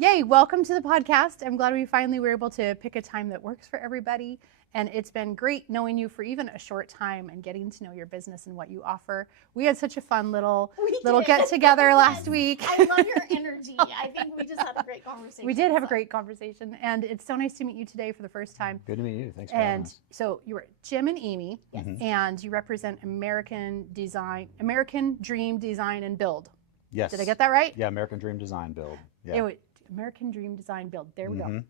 Yay, welcome to the podcast. I'm glad we finally were able to pick a time that works for everybody. And it's been great knowing you for even a short time and getting to know your business and what you offer. We had such a fun little get together last week. I love your energy. I think we just had a great conversation. We did have a great conversation, and it's so nice to meet you today for the first time. Good to meet you. Thanks for having us. So you were Jim and Amy, and you represent American Dream Design and Build. Yes. Did I get that right? Yeah, American Dream Design Build. Yeah. American Dream Design Build. There we go. And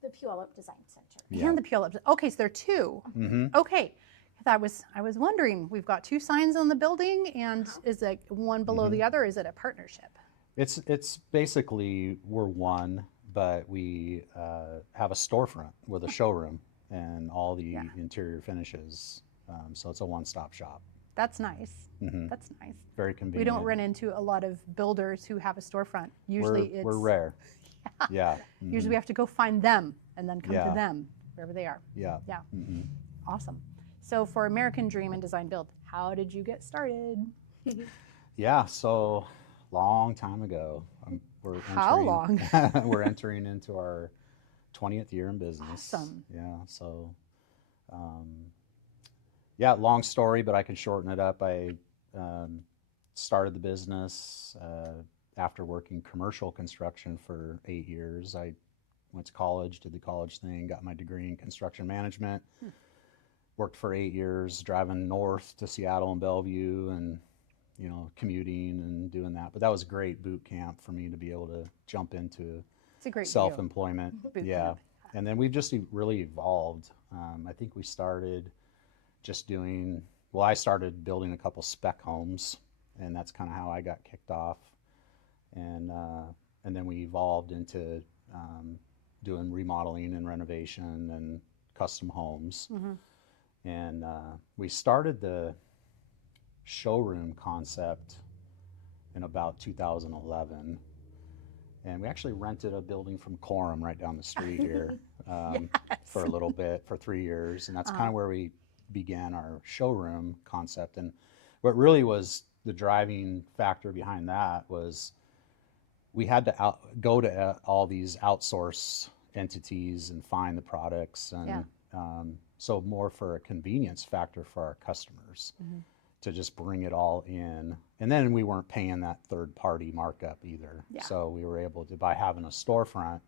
the Puyallup Design Center. Yeah. And the Puyallup. Okay, so there are two. Okay. I was wondering, we've got two signs on the building, and is it one below the other, or is it a partnership? It's basically we're one, but we have a storefront with a showroom and all the interior finishes. So it's a one-stop shop. That's nice. That's nice. Very convenient. We don't run into a lot of builders who have a storefront. Usually we're rare. Yeah. Usually we have to go find them and then come to them wherever they are. Yeah. Yeah. Awesome. So for American Dream and Design Build, how did you get started? Yeah. So long time ago. How long? We're entering into our 20th year in business. Awesome. Yeah. So. Yeah, long story, but I can shorten it up. I started the business after working commercial construction for 8 years. I went to college, did the college thing, got my degree in construction management, worked for 8 years, driving north to Seattle and Bellevue and, commuting and doing that. But that was a great boot camp for me to be able to jump into It's a great self-employment. Camp. And then we've just really evolved. I think we started I started building a couple spec homes, and that's kind of how I got kicked off. And then we evolved into doing remodeling and renovation and custom homes. And we started the showroom concept in about 2011. And we actually rented a building from Quorum right down the street here for a little bit, for 3 years. And that's kind of where we began our showroom concept. And what really was the driving factor behind that was we had to go to all these outsource entities and find the products, and so more for a convenience factor for our customers to just bring it all in. And then we weren't paying that third party markup either. So we were able to, by having a storefront,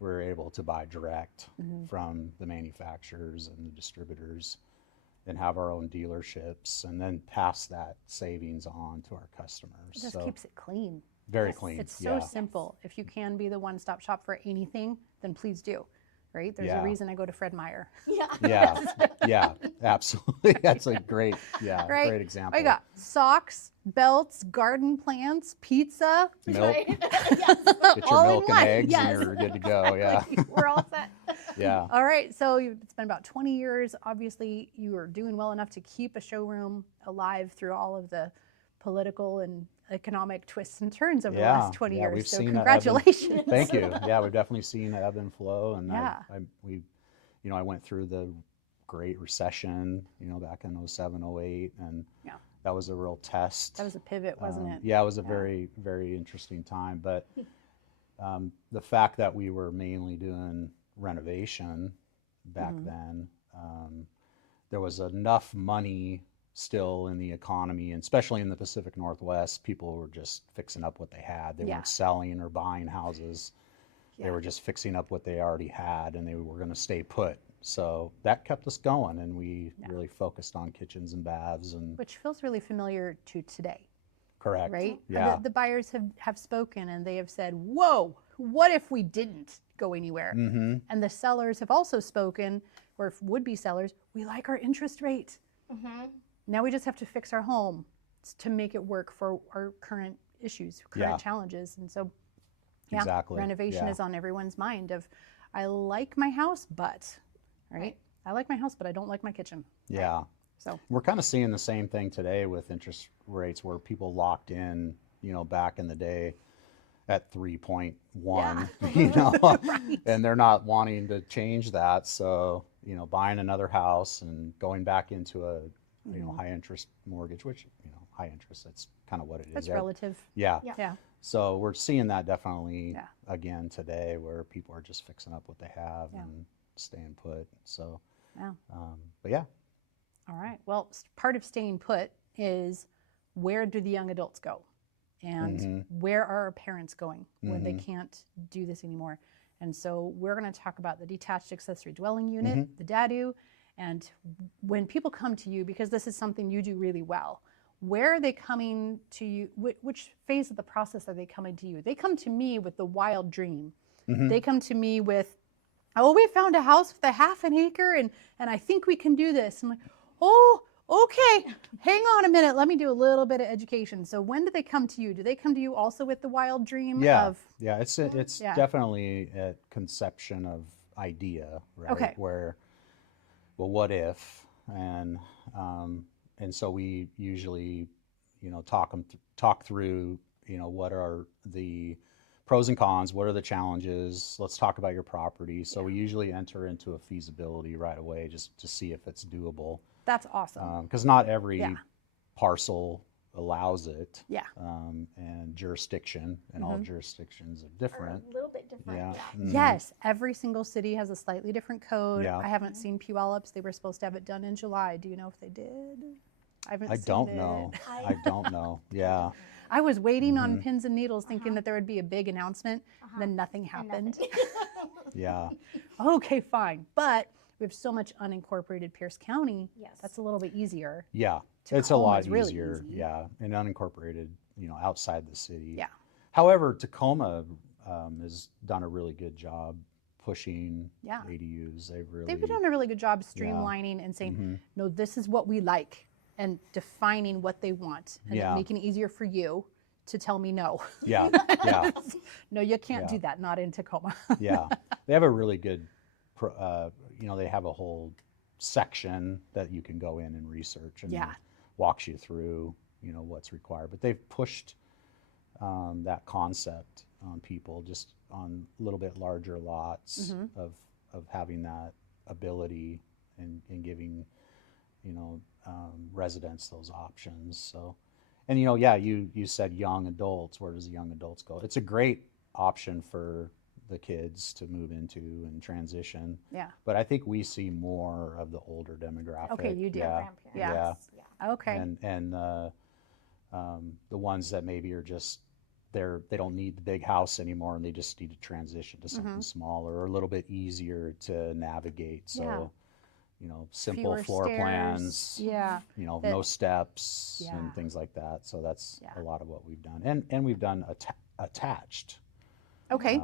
we were able to buy direct from the manufacturers and the distributors and have our own dealerships, and then pass that savings on to our customers. It just keeps it clean. Very clean. It's so simple. If you can be the one-stop shop for anything, then please do. Right? There's a reason I go to Fred Meyer. Yeah, absolutely. That's a great example. I got socks, belts, garden plants, pizza, milk. Yes. Get your milk and eggs, and you're good to go. Yeah. We're all set. Yeah. All right. So it's been about 20 years. Obviously, you are doing well enough to keep a showroom alive through all of the political and economic twists and turns over the last 20 years. We've so seen congratulations. Thank you. Yeah, we've definitely seen the ebb and flow, and I went through the Great Recession, back in 07, 08, and that was a real test. That was a pivot, wasn't it? Yeah, it was a very, very interesting time. But the fact that we were mainly doing renovation back then, there was enough money still in the economy, and especially in the Pacific Northwest, people were just fixing up what they had. They weren't selling or buying houses. They were just fixing up what they already had, and they were going to stay put. So that kept us going, and we really focused on kitchens and baths. Which feels really familiar to today. Correct. Right? Yeah. The buyers have spoken, and they have said, whoa, what if we didn't go anywhere? And the sellers have also spoken, or would-be sellers, we like our interest rate. Now we just have to fix our home to make it work for our current issues, current challenges. And so, renovation is on everyone's mind of, I like my house, but, I like my house, but I don't like my kitchen. Yeah. Right? So we're kind of seeing the same thing today with interest rates, where people locked in, back in the day at 3.1, and they're not wanting to change that. So, buying another house and going back into a high interest mortgage, which, high interest, that's kind of what it is. That's relative. Yeah. Yeah. So we're seeing that definitely Yeah. again today, where people are just fixing up what they have Yeah. and staying put. So, Yeah. but yeah. All right. Well, part of staying put is, where do the young adults go? And where are our parents going when they can't do this anymore? And so we're going to talk about the detached accessory dwelling unit, the DADU, and when people come to you, because this is something you do really well, where are they coming to you? Which phase of the process are they coming to you? They come to me with the wild dream. They come to me with, oh, we found a house with a half an acre and I think we can do this. I'm like, oh, okay, hang on a minute. Let me do a little bit of education. So when do they come to you? Do they come to you also with the wild dream of? Yeah, it's Yeah. definitely a conception of idea, right? Okay. Where, well, what if? And so we usually, talk through, what are the pros and cons, what are the challenges? Let's talk about your property. So we usually enter into a feasibility right away, just to see if it's doable. That's awesome. Because not every Yeah. parcel allows it. Yeah. And jurisdiction, and all jurisdictions are Or different. a little bit different. Yeah. Yeah. Yes, every single city has a slightly different code. Yeah. I haven't seen Puyallups. They were supposed to have it done in July. Do you know if they did? I haven't I seen don't it. know. I- I don't know. Yeah. I was waiting on pins and needles thinking that there would be a big announcement, then nothing And happened. nothing. Yeah. Okay, fine. But we have so much unincorporated Pierce County. Yes. That's a little bit easier. Yeah. It's a Tacoma lot is really easier. easy. Yeah. And unincorporated, outside the city. Yeah. However, Tacoma has done a really good job pushing Yeah. ADUs. They've done a really good job streamlining and saying, no, this is what we like, and defining what they want, and then Yeah. making it easier for you to tell me no. Yeah. Yeah. No, you can't Yeah. do that, not in Tacoma. Yeah, they have a really good, they have a whole section that you can go in and research, and Yeah. walks you through, what's required. But they've pushed that concept on people, just on a little bit larger lots, of having that ability, and giving, residents those options. So, and yeah, you said young adults. Where does the young adults go? It's a great option for the kids to move into and transition. Yeah. But I think we see more of the older demographic. Okay, you do. Yeah. Grandparents. Yeah. Okay. And the ones that maybe are just they don't need the big house anymore, and they just need to transition to something smaller or a little bit easier to navigate. So, simple Fewer floor stairs. plans. Yeah. No that- steps Yeah. and things like that. So that's Yeah. a lot of what we've done, and we've done attached. Okay.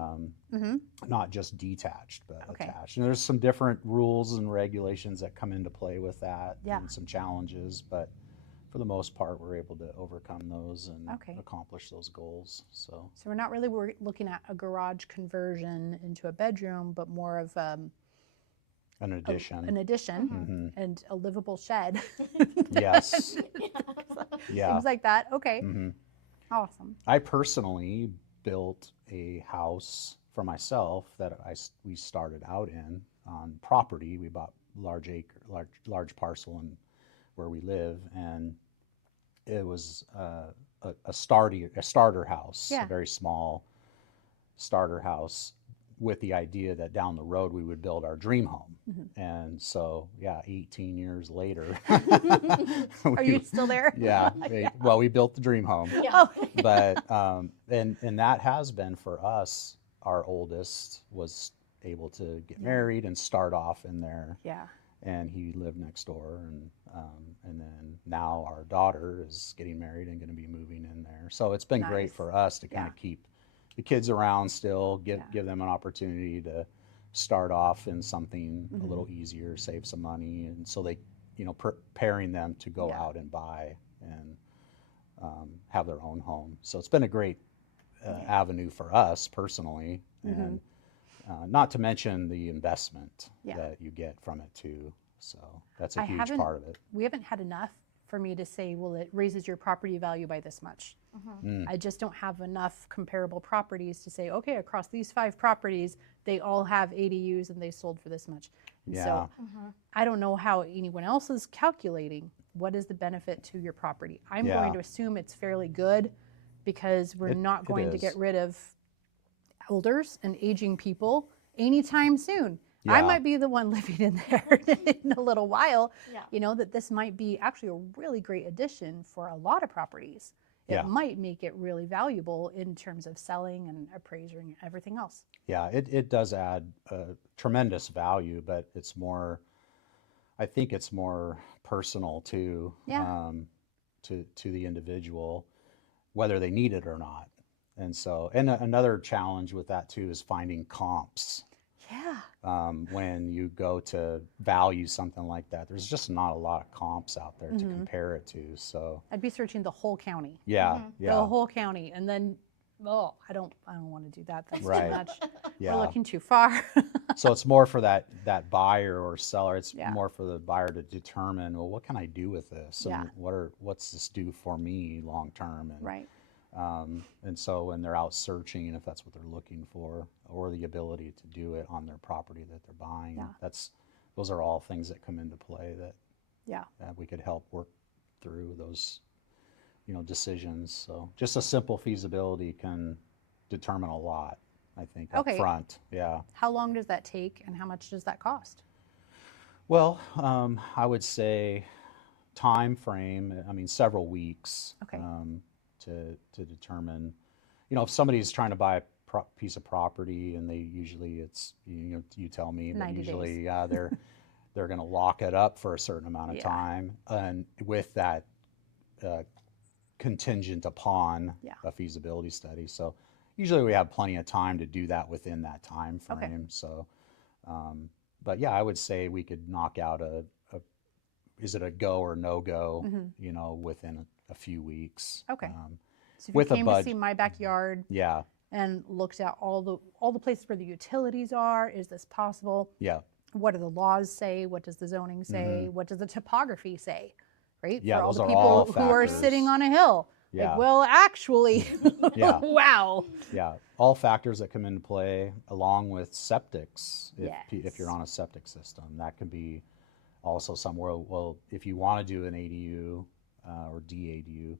Not just detached, but Okay. attached. And there's some different rules and regulations that come into play with that, Yeah. and some challenges, but for the most part, we're able to overcome those and Okay. accomplish those goals. So So we're not really looking at a garage conversion into a bedroom, but more of an addition. an addition and a livable shed. Yes. Yeah. Things like that. Okay. hmm Awesome. I personally built a house for myself that we started out in on property. We bought large parcel in where we live, and it was a starter house, Yeah. a very small starter house, with the idea that down the road we would build our dream home. And so, 18 years later, Are you still there? yeah, well, we built the dream home. Yeah. But and that has been for us. Our oldest was able to get married and start off in there, Yeah. and he lived next door, and then now our daughter is getting married and going to be moving in there. So it's been great Nice. for us to kind Yeah. of keep the kids around still, give Yeah. them an opportunity to start off in something Mm-hmm. a little easier, save some money, and so they, preparing them to go Yeah. out and buy and have their own home. So it's been a great avenue for us personally, Mm-hmm. and not to mention the investment Yeah. that you get from it too. So that's a I huge haven't- part of it. We haven't had enough for me to say, well, it raises your property value by this much. I just don't have enough comparable properties to say, okay, across these 5 properties, they all have ADUs and they sold for this much. And so I don't know how anyone else is calculating what is the benefit to your property. I'm Yeah. going to assume it's fairly good because we're not It going to is. get rid of elders and aging people anytime soon. I Yeah. might be the one living in there in a little while. Yeah. You know, that this might be actually a really great addition for a lot of properties. It Yeah. might make it really valuable in terms of selling and appraising and everything else. Yeah, it does add tremendous value, but it's more, I think it's more personal too, Yeah. to the individual, whether they need it or not. And so, and another challenge with that too is finding comps. Yeah. When you go to value something like that, there's just not a lot of comps out there to compare it to. So I'd be searching the whole county. yeah, The yeah, whole county. And then, oh, I don't want to do that. That's Right. too much. yeah. We're looking too far. So it's more for that buyer or seller. It's Yeah. more for the buyer to determine, well, what can I do with this? Yeah. And what's this do for me long term? And Right. and so when they're out searching, if that's what they're looking for, or the ability to do it on their property that they're buying, Yeah. those are all things that come into play that Yeah. we could help work through those, decisions. So just a simple feasibility can determine a lot, I think, up Okay. front. Yeah. How long does that take and how much does that cost? Well, I would say time frame, I mean, several weeks. Okay. To determine, if somebody's trying to buy a piece of property and it's, you tell me, but 90 usually, days. yeah, they're going to lock it up for a certain amount of Yeah. time, and with that, contingent upon Yeah. a feasibility study. So usually we have plenty of time to do that within that time frame. Okay. So, but yeah, I would say we could knock out is it a go or no go, within a few weeks. Okay. So if with you a came to budget. see my backyard Yeah, and looked at all the places where the utilities are, is this possible? yeah, What do the laws say? What does the zoning say? What does the topography say? Right? Yeah, For all those the are people all who are factors. sitting on a hill. Yeah. Like, well, actually, Yeah. wow. yeah. All factors that come into play, along with septics. If Yes. you're on a septic system, that can be also somewhere. Well, if you want to do an ADU or DADU,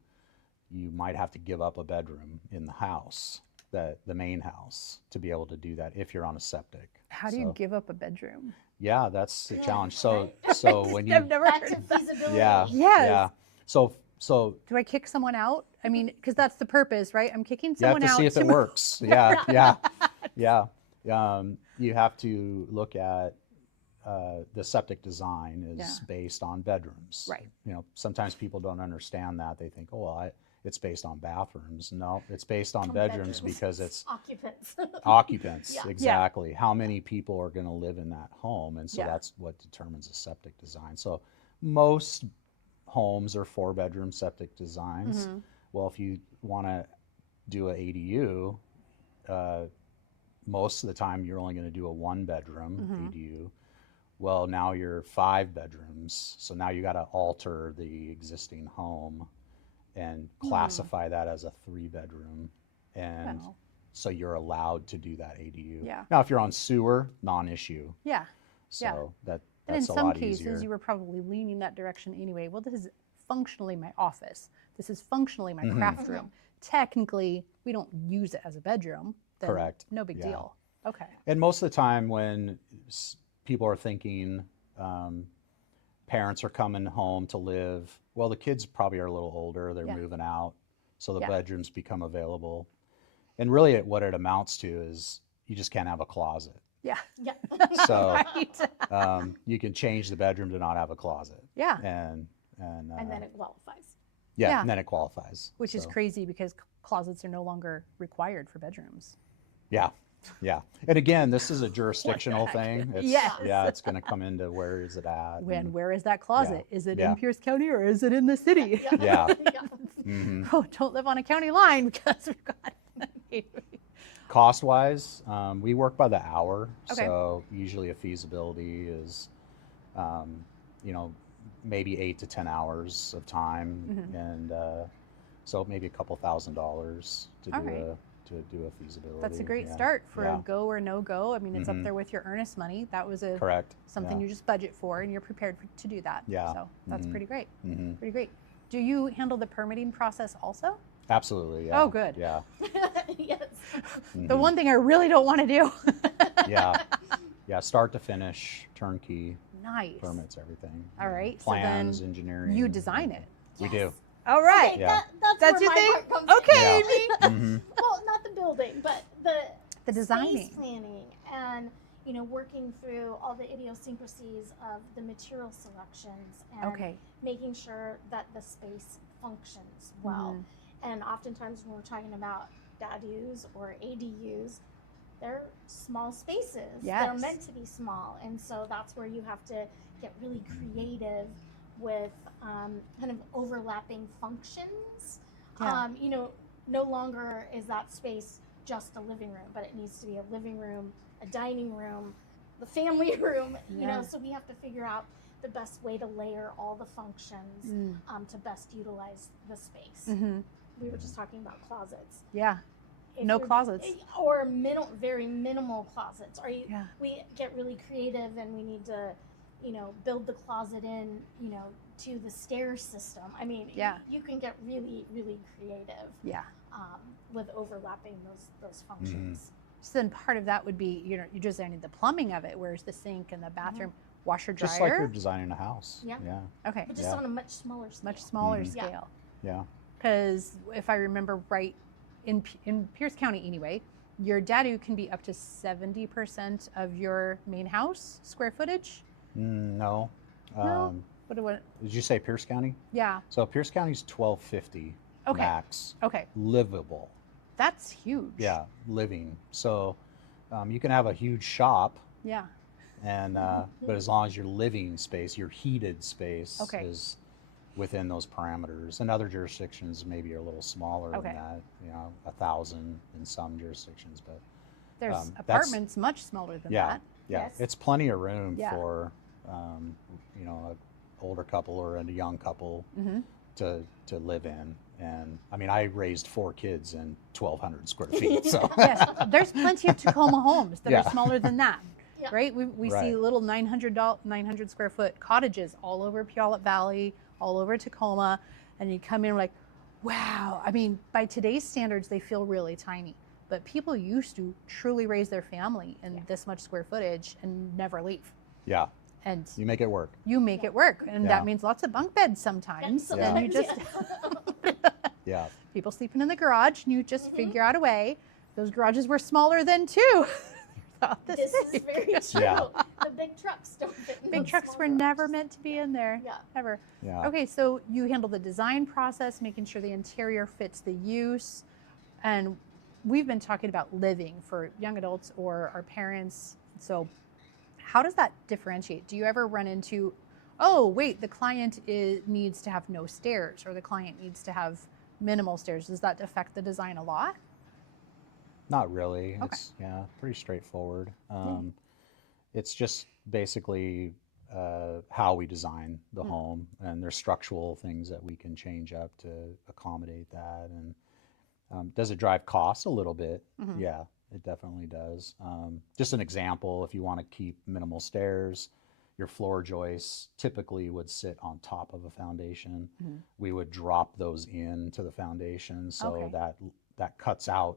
you might have to give up a bedroom in the house, the main house, to be able to do that if you're on a septic. How do you So, give up a bedroom? Yeah, that's the Yeah, challenge. So right. so when you I've never Back heard to of that. feasibility. yeah Yes. yeah so Do I kick someone out? I mean, because that's the purpose, right? I'm kicking you have someone to out see if it move- works. Yeah. You have to look at the septic design is Yeah. based on bedrooms. Right. Sometimes people don't understand that. They think, oh, well, it's based on bathrooms. No, it's based on bedrooms because it's occupants. occupants. Yeah. Exactly. How many people are going to live in that home? And so Yeah. that's what determines a septic design. So most homes are 4-bedroom septic designs. Well, if you want to do a ADU, most of the time you're only going to do a 1-bedroom ADU. Well, now you're 5 bedrooms, so now you got to alter the existing home and classify that as a 3-bedroom, and Wow. so you're allowed to do that ADU. Yeah. Now, if you're on sewer, non-issue. Yeah. So Yeah. that's And in a some lot cases, easier. you were probably leaning that direction anyway. Well, this is functionally my office. This is functionally my craft room. Technically, we don't use it as a bedroom. Then Correct. No big Yeah. deal. Okay. And most of the time when people are thinking parents are coming home to live, well, the kids probably are a little older, they're Yeah. moving out, so the Yeah. bedrooms become available. And really what it amounts to is you just can't have a closet. Yeah. Yeah. So Right. you can change the bedroom to not have a closet. Yeah. And And then it qualifies. Yeah. and then it qualifies. Which is So, crazy because closets are no longer required for bedrooms. Yeah. And again, this is a jurisdictional thing. It's, Yes. Yeah, it's going to come into where is it at. When? and- Where is that closet? Is it Yeah. in Pierce County or is it in the city? Yeah. Yeah. Mhm. Oh, don't live on a county line because we've got. Cost-wise, we work by the hour, Okay. so usually a feasibility is, maybe 8 to 10 hours of time, and so maybe a couple $1,000s to All do right. a feasibility. That's a great yeah. start for Yeah. a go or no go. I mean, it's up there with your earnest money. That was Correct. something you just budget for, and you're prepared to do that. Yeah. So that's pretty great. Mm-hmm. Pretty great. Do you handle the permitting process also? Absolutely. Yeah. Oh, good. Yeah. Yes. The one thing I really don't want to do. Yeah. Yeah. Start to finish, turnkey, Nice. permits, everything. All you know, right. Plans, so then engineering. you design everything. it. We do. All right. Okay, Yeah. that's That's where your my thing? part comes Okay, in. Amy. Mm-hmm. Well, not the building, but The designing. space planning and working through all the idiosyncrasies of the material selections and Okay. making sure that the space functions well. And oftentimes when we're talking about DADUs or ADUs, they're small spaces. They're Yes. meant to be small, and so that's where you have to get really creative with kind of overlapping functions. Yeah. No longer is that space just a living room, but it needs to be a living room, a dining room, the family room. Yeah. So we have to figure out the best way to layer all the functions to best utilize the space. We were just talking about closets. Yeah. If No you're- closets. or very minimal closets. Yeah. We get really creative and we need to build the closet in to the stair system. I mean, Yeah. you can get really really creative Yeah. with overlapping those functions. So then part of that would be, you're designing the plumbing of it. Where's the sink and the bathroom, washer, dryer? Just like you're designing a house. Yeah. Yeah. Okay. But just Yeah. on a much smaller scale. Much smaller Mhm. Yeah. scale. Yeah. Because if I remember right, in Pierce County anyway, your DADU can be up to 70% of your main house square footage. No. No? What? Did you say Pierce County? Yeah. So Pierce County's 1250 Okay. max. Okay. Livable. That's huge. Yeah, living. So you can have a huge shop, Yeah. and but as long as your living space, your heated space, Okay. is within those parameters. And other jurisdictions maybe are a little smaller Okay. than that. 1,000 in some jurisdictions, but There's that's- apartments much smaller than yeah, that. yeah, Yes. it's plenty of room Yeah. for an older couple or a young couple Mm-hmm. to live in. And I mean, I raised 4 kids in 1,200 square feet. So Yes, there's plenty of Tacoma homes that Yeah. are smaller than that. Yeah. Right? We see Right. little 900 square foot cottages all over Puyallup Valley, all over Tacoma, and you come in like, wow. I mean, by today's standards, they feel really tiny. But people used to truly raise their family in this much square footage and never leave. yeah, And you make it work. you make it work, and Yeah. that means lots of bunk beds sometimes. Yeah. And you just Yeah, people sleeping in the garage, and you just figure out a way. Those garages were smaller then too. Thought This is big. very true. Yeah. The big trucks don't fit in Big those trucks small were never garages. meant to be in there. Yeah. Ever. yeah. Okay, so you handle the design process, making sure the interior fits the use. And we've been talking about living for young adults or our parents. So how does that differentiate? Do you ever run into, oh, wait, the client needs to have no stairs, or the client needs to have minimal stairs? Does that affect the design a lot? Not really. Okay. It's pretty straightforward. It's just basically how we design the home, and there's structural things that we can change up to accommodate that. And does it drive costs a little bit? Yeah, it definitely does. Just an example: if you want to keep minimal stairs, your floor joists typically would sit on top of a foundation. We would drop those into the foundation, so Okay. that cuts out,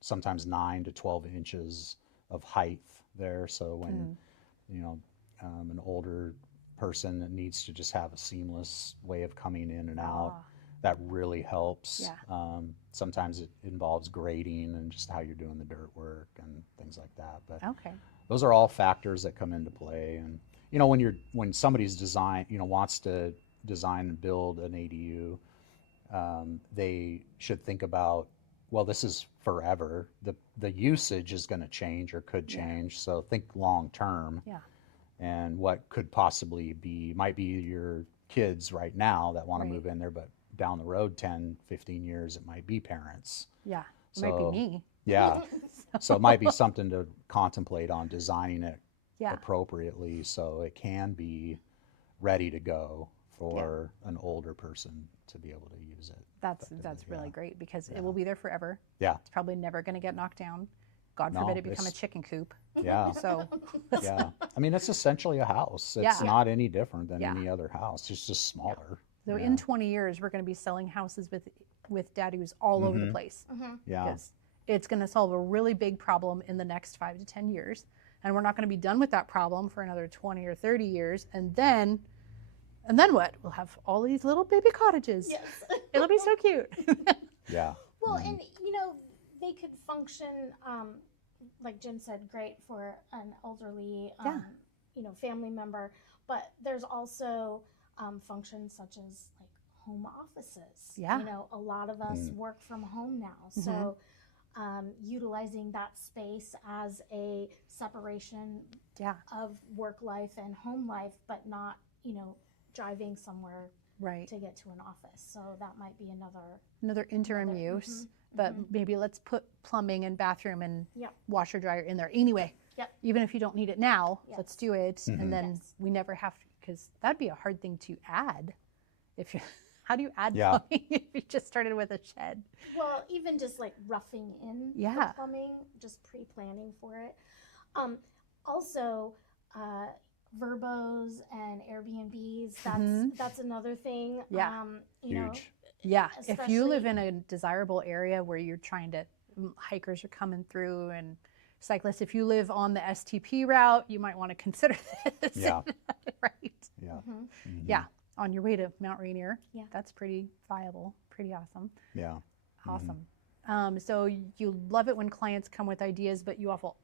sometimes 9 to 12 inches of height there. So when an older person that needs to just have a seamless way of coming in and out, Ah. that really helps. Yeah. Sometimes it involves grading and just how you're doing the dirt work and things like that. But Okay. those are all factors that come into play. And when somebody's wants to design and build an ADU, they should think about, well, this is forever. The usage is going to change or could change. So think long term. Yeah. And what could possibly might be your kids right now that want Right. to move in there, but down the road 10, 15 years, it might be parents. Yeah. It might So- be me. Yeah. So it might be something to contemplate on designing it Yeah. appropriately so it can be ready to go for an older person to be able to use it. That's effectively, really yeah. great because it will be there forever. Yeah. It's probably never going to get knocked down. God No, forbid it become a it's- chicken coop. Yeah. So Yeah. I mean, it's essentially a house. It's Yeah. not any different than Yeah. any other house. It's just smaller. So Yeah. in 20 years, we're going to be selling houses with with daddies all over the place. Yeah. Because it's going to solve a really big problem in the next 5 to 10 years. And we're not going to be done with that problem for another 20 or 30 years. And then what? We'll have all these little baby cottages. Yes. It'll be so cute. Yeah. Well, and they could function, like Jim said, great for an elderly, family member. But there's also functions such as like home offices. Yeah. A lot of us work from home now, so utilizing that space as a separation of work life and home life, but not driving somewhere Right. to get to an office. So that might be Another interim use. But maybe let's put plumbing and bathroom and washer dryer in there anyway. Yep. Even if you don't need it now, let's do it. And then Yes. we never have to, because that'd be a hard thing to add. If you, how do you add Yeah. plumbing if you just started with a shed? Well, even just like roughing in the Yeah. plumbing, just pre-planning for it. Also, Verbos and Airbnbs, that's another thing. Yeah. Huge. Yeah. If you live Especially- in a desirable area where you're trying to, hikers are coming through and cyclists, if you live on the STP route, you might want to consider this. Yeah. Right. Yeah. Yeah. On your way to Mount Rainier. Yeah. That's pretty viable. Pretty awesome. Yeah. Awesome. So you love it when clients come with ideas, but you also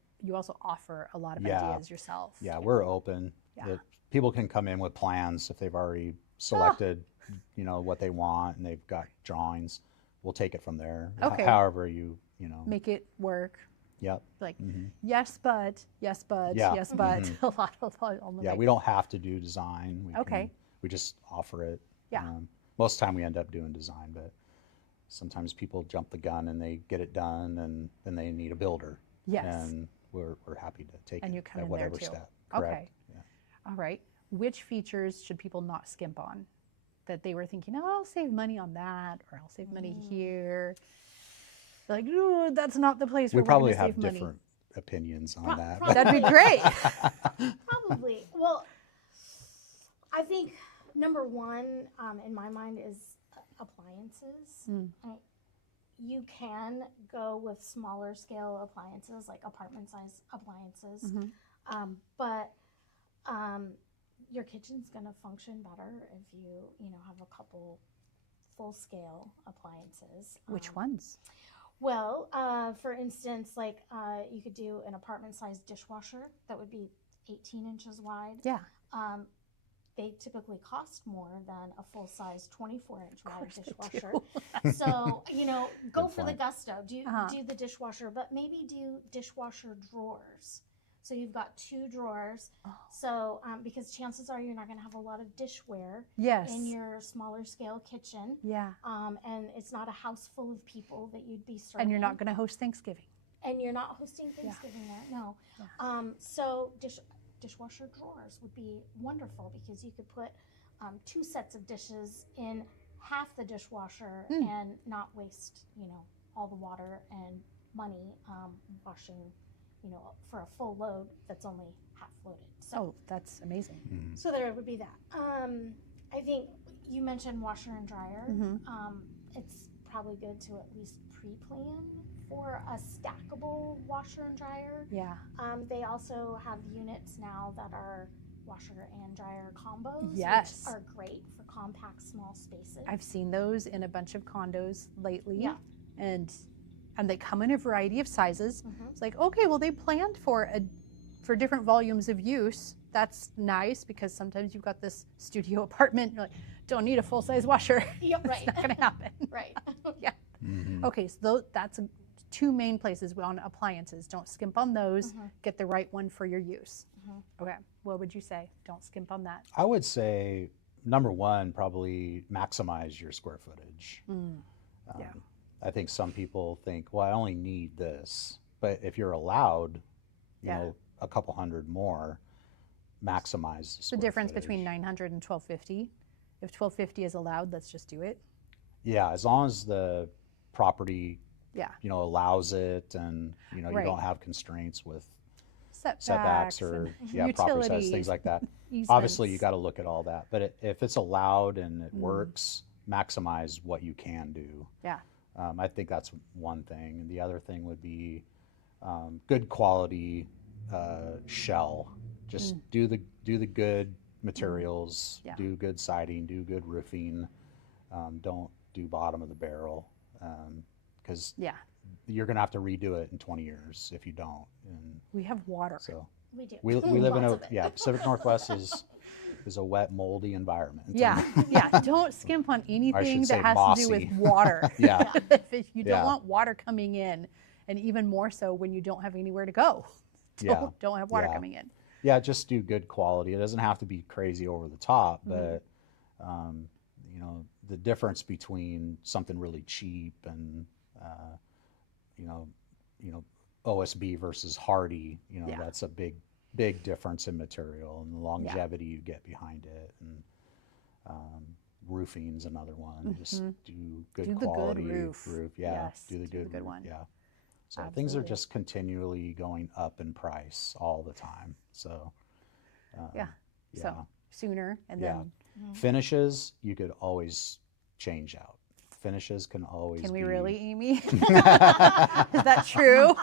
offer a lot of ideas yourself. Yeah, we're open. Yeah. People can come in with plans if they've already selected, what they want, and they've got drawings. We'll take it from there. Okay. However Make it work. Yep. Like, yes, but, yes, but, Yeah. yes, but. A lot on the Yeah, we don't have to do design. Okay. We just offer it. Yeah. Most of the time we end up doing design, but sometimes people jump the gun and they get it done, and then they need a builder. Yes. And we're happy to take And it you come at in there whatever too. step. Okay. Correct. Yeah. All right. Which features should people not skimp on? That they were thinking, oh, I'll save money on that, or I'll save money here. They're like, ooh, that's not the place where We probably we're going have to save money. different opinions on that. probably. That'd be great. Probably. Well, I think number one in my mind is appliances. You can go with smaller scale appliances, like apartment size appliances, but your kitchen's going to function better if you have a couple full scale appliances. Which ones? Well, for instance, like you could do an apartment-sized dishwasher that would be 18 inches wide. Yeah. They typically cost more than a full-size 24-inch wide course they dishwasher. do. So, go Good for the point. gusto. Do the dishwasher, but maybe do dishwasher drawers. So you've got 2 drawers. Oh. So, because chances are you're not going to have a lot of dishware Yes. in your smaller scale kitchen. Yeah. And it's not a house full of people that you'd be serving. And you're not going to host Thanksgiving. And you're not hosting Thanksgiving there, no. So dishwasher drawers would be wonderful because you could put 2 sets of dishes in half the dishwasher and not waste, all the water and money washing, for a full load that's only half loaded. So, Oh, that's amazing. so there would be that. I think you mentioned washer and dryer. It's probably good to at least pre-plan for a stackable washer and dryer. Yeah. They also have units now that are washer and dryer combos, Yes. which are great for compact small spaces. I've seen those in a bunch of condos lately. Yeah. And they come in a variety of sizes. It's like, okay, well, they planned for different volumes of use. That's nice because sometimes you've got this studio apartment. You're like, don't need a full size washer. Yeah, It's right. not going to happen. Right. Yeah. Okay, so that's 2 main places on appliances. Don't skimp on those. Get the right one for your use. Okay, what would you say? Don't skimp on that. I would say number one, probably maximize your square footage. Yeah. I think some people think, well, I only need this, but if you're allowed, a couple hundred more, maximize The square difference footage. between 900 and 1250. If 1250 is allowed, let's just do it. Yeah, as long as the property, Yeah. allows it, and you Right. don't have constraints with Setbacks, setbacks or and property size, utilities, things like that. easements. Obviously, you got to look at all that, but if it's allowed and it works, maximize what you can do. Yeah. I think that's one thing. And the other thing would be good quality shell. Just do the good materials, Yeah. do good siding, do good roofing. Don't do bottom of the barrel, because Yeah. you're gonna have to redo it in 20 years if you don't. And We have water. so We do. we live in Lots a of it. Pacific Northwest is a wet, moldy environment. Yeah. Yeah. Don't skimp on anything say that has to do with mossy. water. Yeah. If you don't Yeah. want water coming in, and even more so when you don't have anywhere to go. Yeah. Don't have water Yeah. coming in. Yeah, just do good quality. It doesn't have to be crazy over the top, Mm-hmm. but you know, the difference between something really cheap and you know, OSB versus hardy, Yeah. that's a big difference in material and the longevity you get behind it. And roofing's another one. Just do good Do the good quality roof. Yeah, Yes, do the do the good good roof. one. Yeah. So things are Absolutely. just continually going up in price all the time. So Yeah. yeah. So sooner and Yeah. then Finishes you could always change out. Finishes can always can we be, really, Amy? Is that true?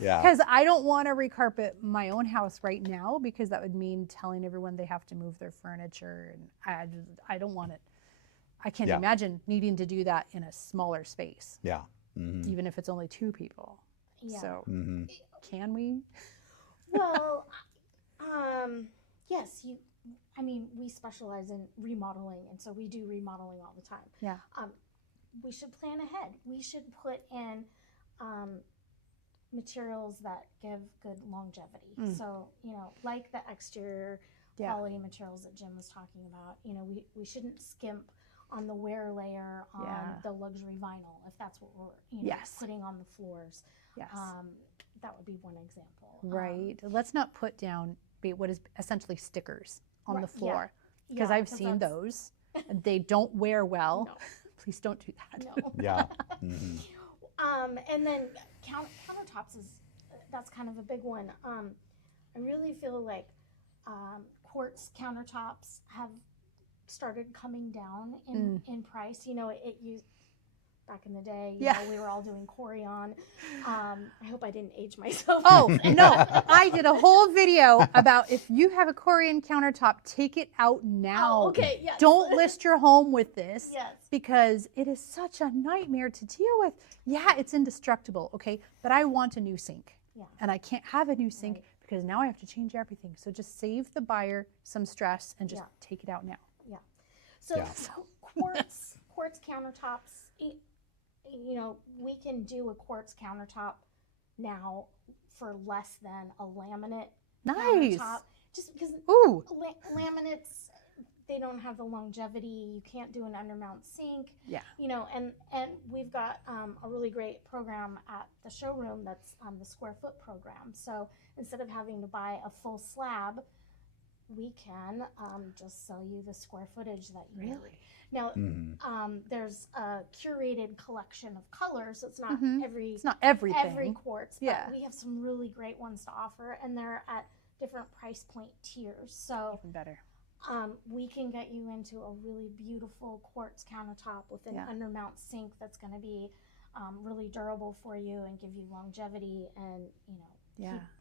Yeah. Because I don't want to recarpet my own house right now because that would mean telling everyone they have to move their furniture, and I don't want it. I can't Yeah. imagine needing to do that in a smaller space, Yeah. Mm-hmm. even if it's only 2 people. Yeah. So Mm-hmm. can we? Well, yes, I mean, we specialize in remodeling, and so we do remodeling all the time. Yeah. We should plan ahead. We should put in materials that give good longevity. So, like the exterior Yeah. quality materials that Jim was talking about, we shouldn't skimp on the wear layer on Yeah. the luxury vinyl, if that's what we're Yes. putting on the floors. Yes. That would be one example. Right. Let's not put down what is essentially stickers on Right, the yeah. floor, because Yeah, I've seen that's- those. And they don't wear well. No. Please don't do that. No. Yeah. Mm-hmm. And then countertops that's kind of a big one. I really feel like quartz countertops have started coming down in price. It used back in the day. We were all doing Corian. I hope I didn't age myself. Oh, no. I did a whole video about if you have a Korean countertop, take it out now. Oh, okay, yes. Don't list your home with this. Yes. Because it is such a nightmare to deal with. Yeah, it's indestructible, okay? But I want a new sink. Yeah. And I can't have a new sink Right. because now I have to change everything. So just save the buyer some stress and just take it out now. Yeah. So Yeah. quartz countertops, we can do a quartz countertop now for less than a laminate Nice. countertop. Just because Ooh. laminates, they don't have the longevity. You can't do an undermount sink. Yeah. And we've got a really great program at the showroom that's the square foot program. So instead of having to buy a full slab, we can just sell you the square footage that you need. Now, there's a curated collection of colors. So it's not It's not everything. every quartz, but Yeah. we have some really great ones to offer, and they're at different price point tiers. So Even better. we can get you into a really beautiful quartz countertop with an undermount sink that's going to be really durable for you and give you longevity, and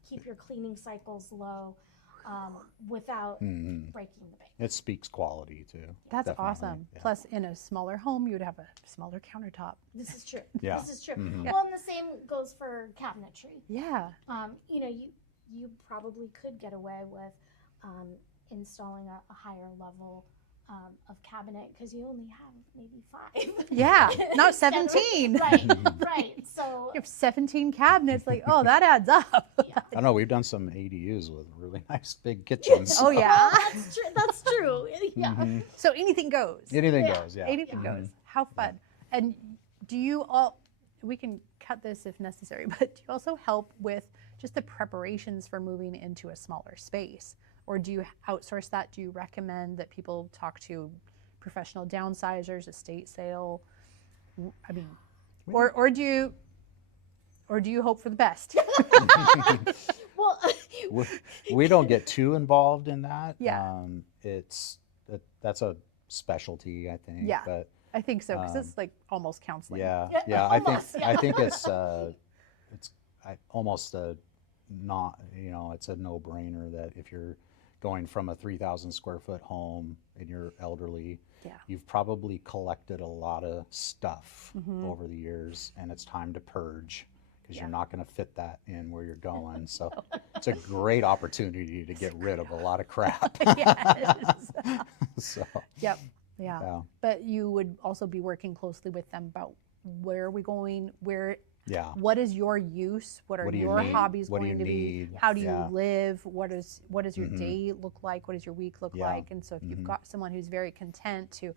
keep your cleaning cycles low without breaking the bank. It speaks quality too. That's Definitely. awesome. Yeah. Plus, in a smaller home, you would have a smaller countertop. This is true. Yeah. This is true. Mhm. Well, and the same goes for cabinetry. Yeah. You probably could get away with installing a higher level of cabinet because you only have maybe 5. Yeah. Not Instead of- 17. Right. So You have 17 cabinets. Like, oh, that adds up. I know we've done some ADUs with really nice big kitchens. Oh, yeah. that's true. That's true. Yeah. Mhm. So anything goes. Anything Yeah. goes. Yeah. Anything Mhm. goes. How fun. And do you all, we can cut this if necessary, but do you also help with just the preparations for moving into a smaller space? Or do you outsource that? Do you recommend that people talk to professional downsizers, estate sale? I mean, or do you hope for the best? Well, We don't get too involved in that. Yeah. That's a specialty, I think. Yeah. But I think so, because it's like almost counseling. yeah, Yeah, yeah. almost, yeah. I think it's almost a not, it's a no-brainer that if you're going from a 3,000 square foot home and you're elderly, Yeah. you've probably collected a lot of stuff over the years, and it's time to purge because Yeah. you're not going to fit that in where you're going. So it's a great opportunity to get rid of a lot of crap. Yes. So Yep. Yeah. yeah, But you would also be working closely with them about where are we going, yeah. what is your use, what are What do you your need? hobbies What do going you to be, need? how do you Yeah. live, what does your Mhm. day look like, what does your week look Yeah. like. And so if you've Mhm. got someone who's very content to,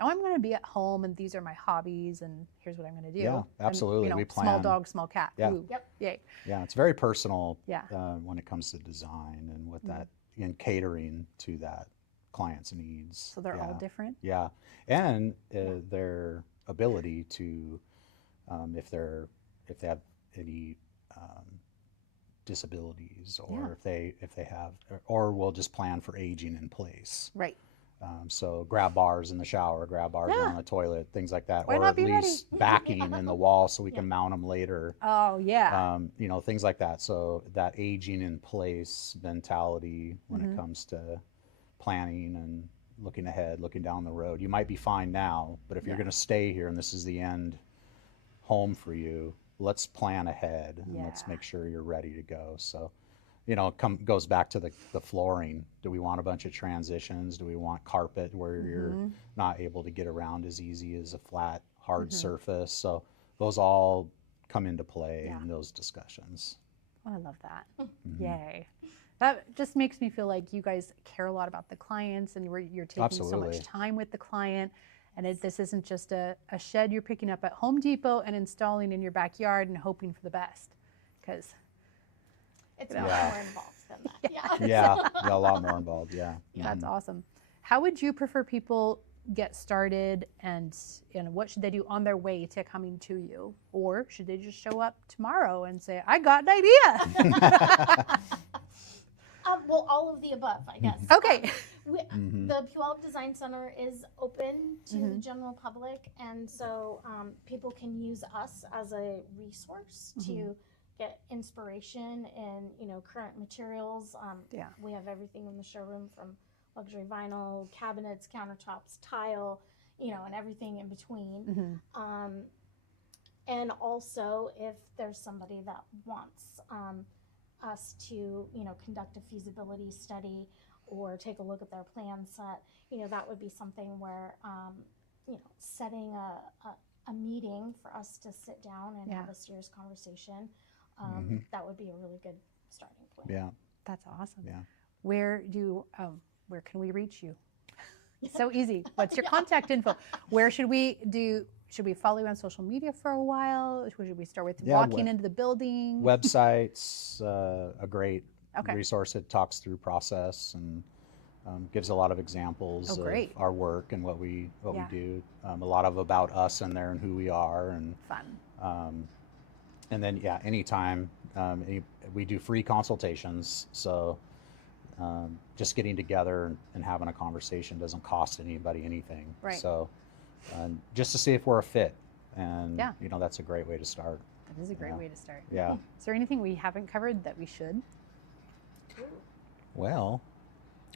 oh, I'm going to be at home and these are my hobbies and here's what I'm going to do. Yeah, then, absolutely. We small plan. dog, small cat. Yeah. Ooh, Yep. yay. Yeah, it's very personal Yeah. when it comes to design and what that and catering to that client's needs. So they're all different. Yeah, and their ability to, if they have any disabilities, or Yeah. if they have, or we'll just plan for aging in place. Right. So grab bars in the shower, grab bars Yeah. on the toilet, things like that, Why or not at be ready? least backing in the wall so we can mount them later. Oh, yeah. Things like that. So that aging in place mentality when Mm-hmm. it comes to planning and looking ahead, looking down the road. You might be fine now, but if you're Yeah. going to stay here and this is the end home for you, let's plan ahead and let's Yeah. make sure you're ready to go. So, goes back to the flooring. Do we want a bunch of transitions? Do we want carpet where you're Mm-hmm. not able to get around as easy as a flat, hard surface? So those all come into play Yeah. in those discussions. Oh, I love that. Mm-hmm. Yay. That just makes me feel like you guys care a lot about the clients and you're taking so Absolutely. much time with the client. And this isn't just a shed you're picking up at Home Depot and installing in your backyard and hoping for the best. Because It's Yeah. much more involved than that. Yeah. Yeah, a lot more involved. Yeah. that's Mhm. awesome. How would you prefer people get started and what should they do on their way to coming to you? Or should they just show up tomorrow and say, I got an idea? Well, all of the above, I guess. Okay. Mhm. The Puyallup Design Center is open to the Mhm. general public, and so people can use us as a resource to get inspiration in current materials. Yeah. We have everything in the showroom from luxury vinyl, cabinets, countertops, tile, and everything in between. Mhm. And also, if there's somebody that wants us to, conduct a feasibility study or take a look at their plan set, that would be something where, setting a meeting for us to sit down and have Yeah. a serious conversation, Mhm. that would be a really good starting point. Yeah. That's awesome. Yeah. Where can we reach you? So easy. What's your Yeah. contact info? Where should we follow you on social media for a while? Should we start with Yeah, walking into the building? Website's a great Okay. resource. It talks through process and gives a lot of examples Oh, of great. our work and what we Yeah. do. A lot of about us in there and who we are, and Fun. then anytime we do free consultations. So just getting together and having a conversation doesn't cost anybody anything. Right. So just to see if we're a fit, and Yeah. that's a great way to start. That is a great Yeah. way to start. Yeah. Is there anything we haven't covered that we should? Well,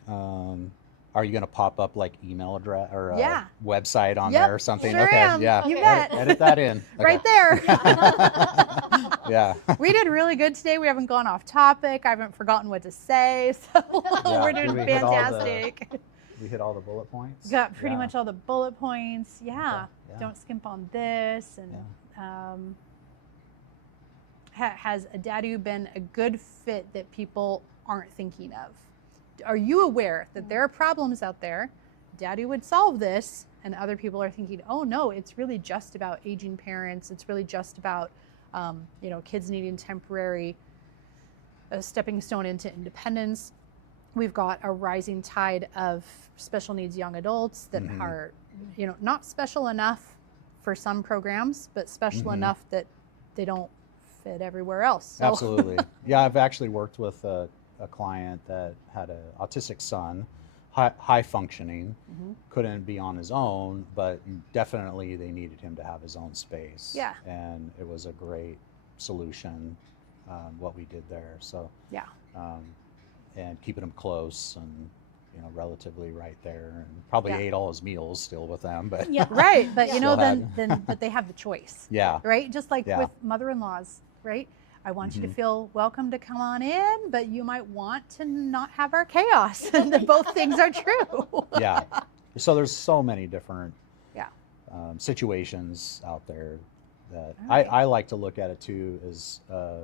are you going to pop up like email address or a Yeah. website on Yep, there or something? sure Okay, am. yeah. You edit, bet. edit that in. Right Okay. there. Yeah. We did really good today. We haven't gone off topic. I haven't forgotten what to say. So Yeah, we're did doing we hit all the- fantastic. We hit all the bullet points. Got pretty Yeah. much all the bullet points. Yeah. Okay, yeah. Don't skimp on this. And has Adadu been a good fit that people aren't thinking of? Are you aware that there are problems out there? Daddy would solve this, and other people are thinking, oh no, it's really just about aging parents. It's really just about kids needing temporary stepping stone into independence. We've got a rising tide of special needs young adults that Mhm. are, not special enough for some programs, but special Mhm. enough that they don't fit everywhere else. So, Absolutely. Yeah, I've actually worked with a client that had an autistic son, high functioning, Mm-hmm. couldn't be on his own, but definitely they needed him to have his own space. Yeah. And it was a great solution, what we did there. So, Yeah. and keeping him close and, relatively right there, and probably Yeah. ate all his meals still with them, but Yeah. Right, but Yeah. you know, Still but they have the choice. yeah. Right, just like Yeah. with mother-in-laws, right? I want you to Mhm. feel welcome to come on in, but you might want to not have our chaos. And both things are true. Yeah. So there's so many different Yeah. situations out there that All right. I like to look at it too as a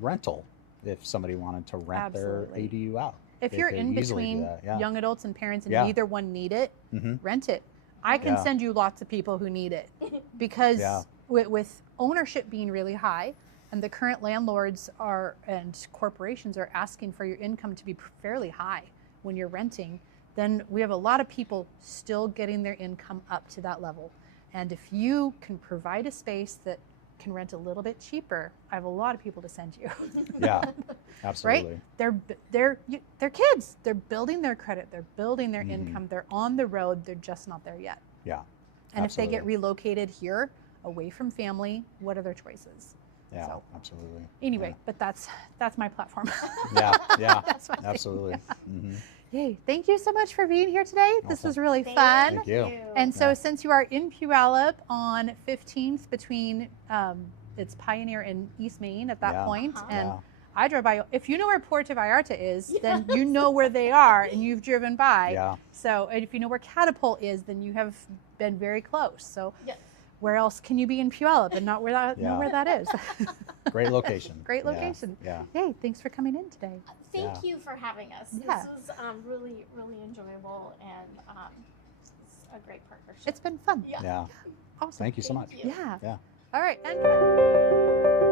rental. If somebody wanted to rent Absolutely. their ADU out, If they you're could in easily do between that. Yeah. young adults and parents and Yeah. neither one need it, hmm rent it. I can Yeah. send you lots of people who need it because Yeah. with ownership being really high and the current landlords and corporations are asking for your income to be fairly high when you're renting, then we have a lot of people still getting their income up to that level. And if you can provide a space that can rent a little bit cheaper, I have a lot of people to send you. Yeah. Absolutely. They're kids. They're building their credit. They're building their Mhm. income. They're on the road. They're just not there yet. Yeah. And if they get Absolutely. relocated here, away from family, what are their choices? Yeah. So, Absolutely. anyway, but that's my platform. Yeah. Yeah. That's my thing. Absolutely. hmm Yay! Thank you so much for being here today. This Awesome. was really fun. Thank you. And so, Yeah. since you are in Puyallup on 15th between it's Pioneer and East Main at that Yeah. point, Uh-huh. and Yeah. I drove by. If you know where Puerto Vallarta is, then you know where they are, and you've driven by. Yeah. So, and if you know where Catapult is, then you have been very close. So, Yes. where else can you be in Puyallup and not know Yeah. where that is? Great location. Great Yeah. location. Yeah. Yay! Thanks for coming in today. Thank Yeah. you for having us. Yeah. This was really, really enjoyable, and it's a great partnership. It's been fun. Yeah. Yeah. Awesome. Thank you so much. Thank you. Yeah. Yeah. All right. And